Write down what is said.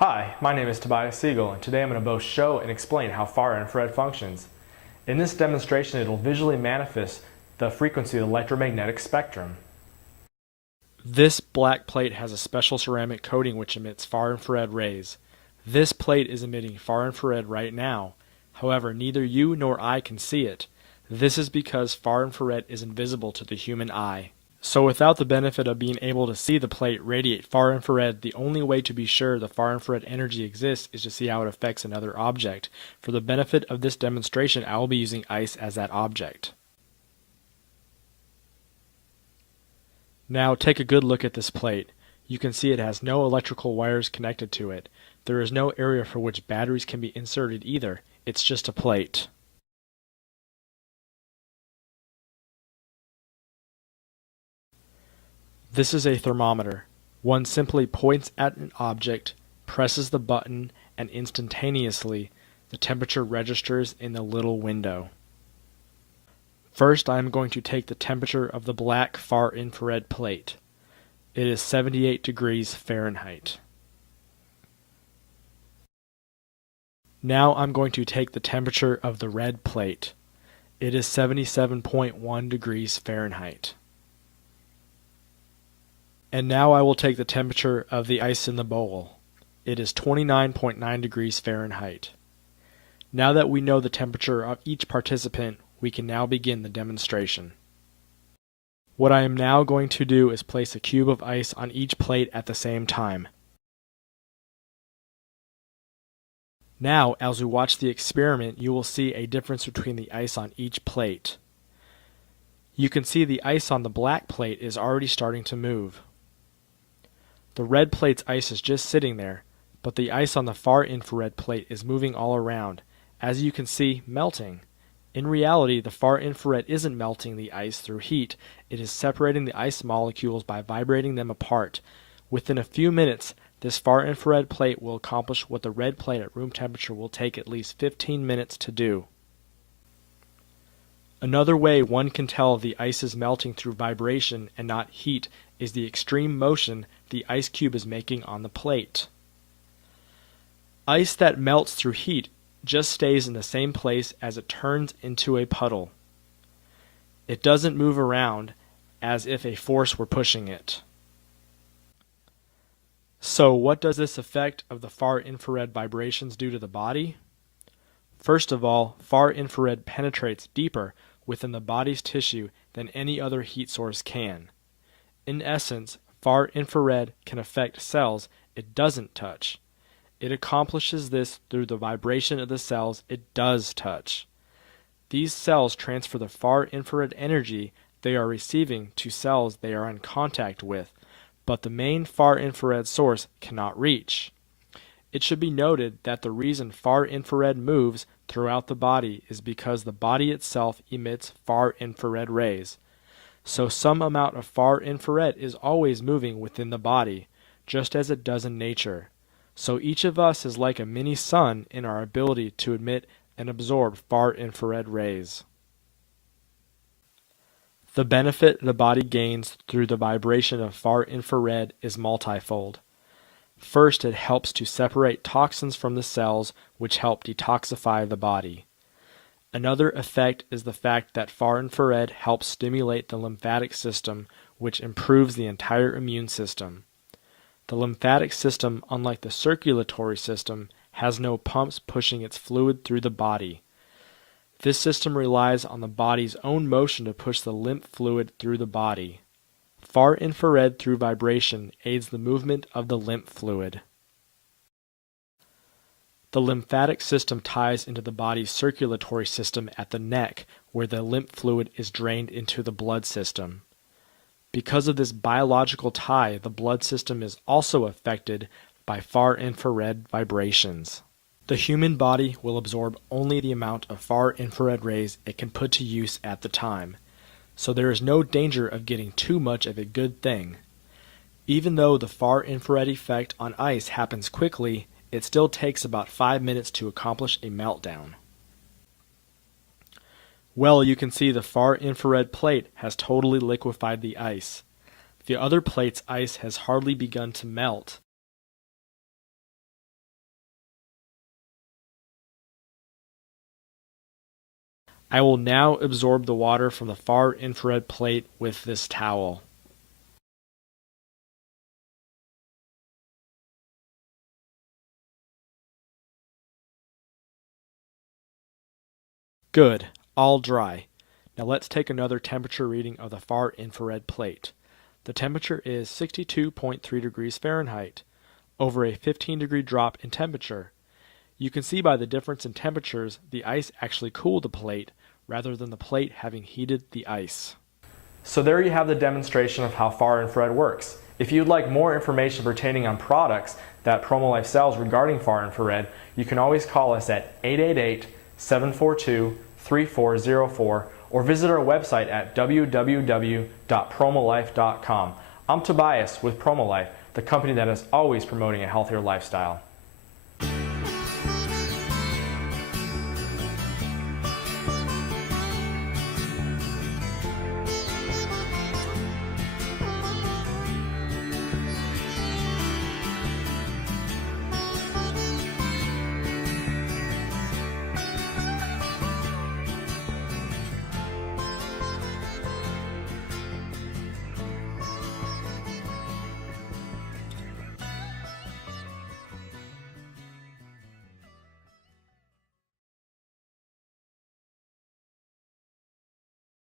Hi, my name is Tobias Siegel, and today I'm going to both show and explain how far-infrared functions. In this demonstration, it will visually manifest the frequency of the electromagnetic spectrum. This black plate has a special ceramic coating which emits far-infrared rays. This plate is emitting far-infrared right now. However, neither you nor I can see it. This is because far-infrared is invisible to the human eye. So without the benefit of being able to see the plate radiate far infrared, the only way to be sure the far infrared energy exists is to see how it affects another object. For the benefit of this demonstration, I will be using ice as that object. Now take a good look at this plate. You can see it has no electrical wires connected to it. There is no area for which batteries can be inserted either. It's just a plate. This is a thermometer. One simply points at an object, presses the button, and instantaneously the temperature registers in the little window. First, I am going to take the temperature of the black far infrared plate. It is 78 degrees Fahrenheit. Now I'm going to take the temperature of the red plate. It is 77.1 degrees Fahrenheit. And now I will take the temperature of the ice in the bowl. It is 29.9 degrees Fahrenheit. Now that we know the temperature of each participant, we can now begin the demonstration. What I am now going to do is place a cube of ice on each plate at the same time. Now, as we watch the experiment, you will see a difference between the ice on each plate. You can see the ice on the black plate is already starting to move. The red plate's ice is just sitting there, but the ice on the far infrared plate is moving all around, as you can see, melting. In reality, the far infrared isn't melting the ice through heat, it is separating the ice molecules by vibrating them apart. Within a few minutes, this far infrared plate will accomplish what the red plate at room temperature will take at least 15 minutes to do. Another way one can tell the ice is melting through vibration and not heat is the extreme motion the ice cube is making on the plate. Ice that melts through heat just stays in the same place as it turns into a puddle. It doesn't move around as if a force were pushing it. So what does this effect of the far infrared vibrations do to the body? First of all, far infrared penetrates deeper within the body's tissue than any other heat source can. In essence, far infrared can affect cells it doesn't touch. It accomplishes this through the vibration of the cells it does touch. These cells transfer the far infrared energy they are receiving to cells they are in contact with, but the main far infrared source cannot reach. It should be noted that the reason far infrared moves throughout the body is because the body itself emits far infrared rays. So some amount of far infrared is always moving within the body, just as it does in nature. So each of us is like a mini sun in our ability to emit and absorb far infrared rays. The benefit the body gains through the vibration of far infrared is multifold. First, it helps to separate toxins from the cells, which help detoxify the body. Another effect is the fact that far infrared helps stimulate the lymphatic system, which improves the entire immune system. The lymphatic system, unlike the circulatory system, has no pumps pushing its fluid through the body. This system relies on the body's own motion to push the lymph fluid through the body. Far infrared through vibration aids the movement of the lymph fluid. The lymphatic system ties into the body's circulatory system at the neck, where the lymph fluid is drained into the blood system. Because of this biological tie, the blood system is also affected by far infrared vibrations. The human body will absorb only the amount of far infrared rays it can put to use at the time, so there is no danger of getting too much of a good thing. Even though the far infrared effect on ice happens quickly, it still takes about 5 minutes to accomplish a meltdown. Well, you can see the far infrared plate has totally liquefied the ice. The other plate's ice has hardly begun to melt. I will now absorb the water from the far infrared plate with this towel. Good, all dry. Now let's take another temperature reading of the far infrared plate. The temperature is 62.3 degrees Fahrenheit, over a 15-degree drop in temperature. You can see by the difference in temperatures, the ice actually cooled the plate rather than the plate having heated the ice. So there you have the demonstration of how far infrared works. If you'd like more information pertaining on products that PromoLife sells regarding far infrared, you can always call us at 888-742-3404 or visit our website at www.promolife.com. I'm Tobias with PromoLife, the company that is always promoting a healthier lifestyle.